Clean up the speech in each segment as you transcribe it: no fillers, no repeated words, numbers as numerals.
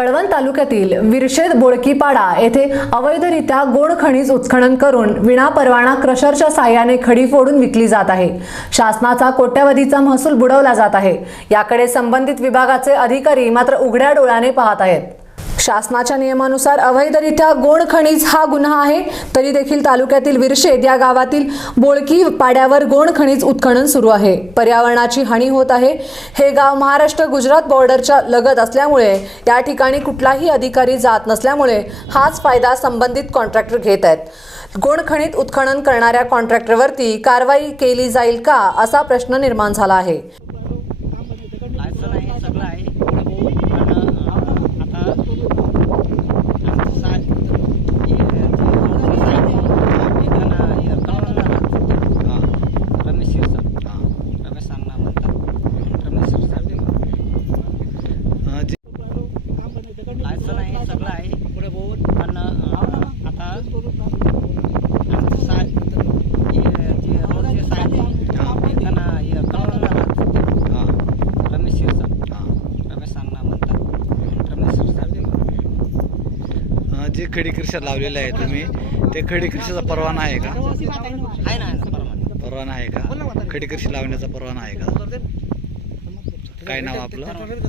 कळवण तालुक्यातील विरशेद बोळकीपाडा येथे अवैधरित्या गोड खनिज उत्खनन करून विनापरवाना क्रशरच्या साहाय्याने खडी फोडून विकली जात आहे। शासनाचा कोट्यवधीचा महसूल बुडवला जात आहे। याकडे संबंधित विभागाचे अधिकारी मात्र उघड्या डोळ्याने पाहत आहेत। शासनाच्या नियमानुसार अवैधरित्या गोड खनिज हा गुन्हा आहे, तरी देखील तालुक्यातील विरशेद या गावातील बोळकी पाड्यावर गोड खनिज उत्खनन सुरू आहे। पर्यावरणाची हानी होत आहे। हे गाव महाराष्ट्र गुजरात बॉर्डरच्या लगत असल्यामुळे या ठिकाणी कुठलाही अधिकारी जात नसल्यामुळे हाच फायदा संबंधित कॉन्ट्रॅक्टर घेत आहेत। गोड खनिज उत्खनन करणाऱ्या कॉन्ट्रॅक्टरवरती कारवाई केली जाईल का असा प्रश्न निर्माण झाला आहे। जे खडी कृषी लावलेले आहे तुम्ही, ते खडी कृषीचा परवाना आहे का? आहे ना, परवाना आहे का? खडी कृषी लावण्याचा परवाना आहे का? काय नाव आपलं? रवींद्र.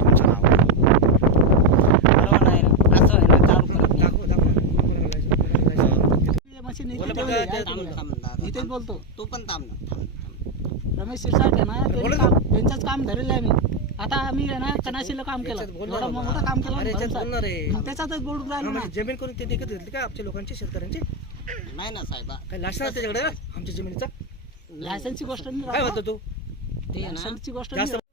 तुमचं नाव? परवाना आहे ना, असं आहे ना, काम इथेच बोलतो तो पण थांब ना, रमेश शिरसाट आहे ना, त्यांचंच काम धरलेलं आहे मी। आता आम्ही आहे ना कनाशीला काम केलं, एवढं मोठं काम केलं, त्याच्यातच बोलून राहिलो ना। जमीन करून ते देखत होते का आमच्या लोकांची, शेतकऱ्यांची? नाही ना साहेबा, काय लायसन आहे त्याच्याकडे आमच्या जमिनीचा? लायसन्सची गोष्ट काय नाही, म्हणतो तू? ते आहे ना, लायसन्सची गोष्ट जास्त नाही।